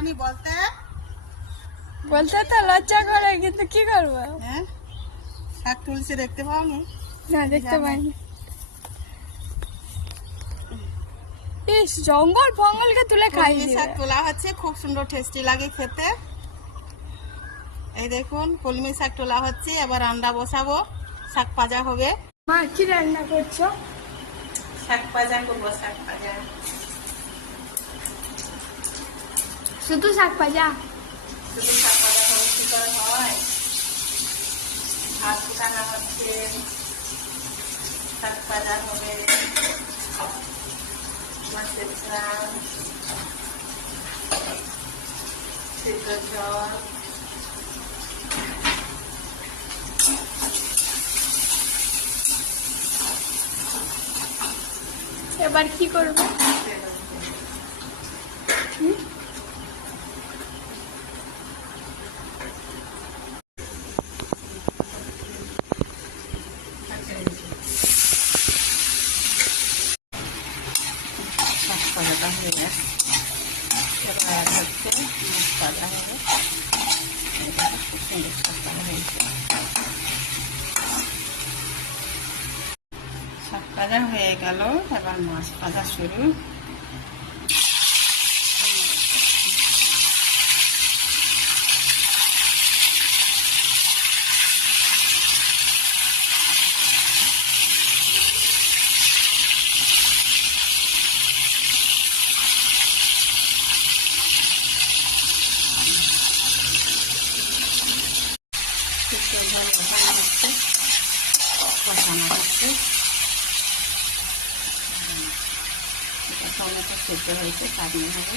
পারিনি বলতে বলতে তো লজ্জা করে, কিন্তু কি করবো? হ্যাঁ, শাক তুলছি, দেখতে পাওনি? না, দেখতে পাইনি। ইস, জঙ্গল ফঙ্গলকে তুলে খাই কলমি শাক তোলা হচ্ছে, খুব সুন্দর টেস্টি লাগে খেতে। এই দেখুন কলমি শাক তোলা হচ্ছে, এবার রান্না বসাবো, শাক ভাজা হবে। মা কি রান্না করছো? শাক ভাজা করবো, শাক ভাজা। শুধু শাক ভাজা? শুধু শাক ভাজা করলে কি করে হয়? ভাত ফুটানো হচ্ছে, শাক ভাজা হবে, মাছের ঝাল, সিদ্ধ জল। এবার কি করবো? শাক ভাজাটা হয়ে গেছে, এবার হচ্ছে মাছ ভাজা হবে। খুব সুন্দর শাক ভাজা হয়েছে। শাক ভাজা হয়ে গেল, এবার মাছ ভাজা শুরু। কষানো হচ্ছে, টমেটো সেদ্ধ হয়েছে, কাটনি হবে।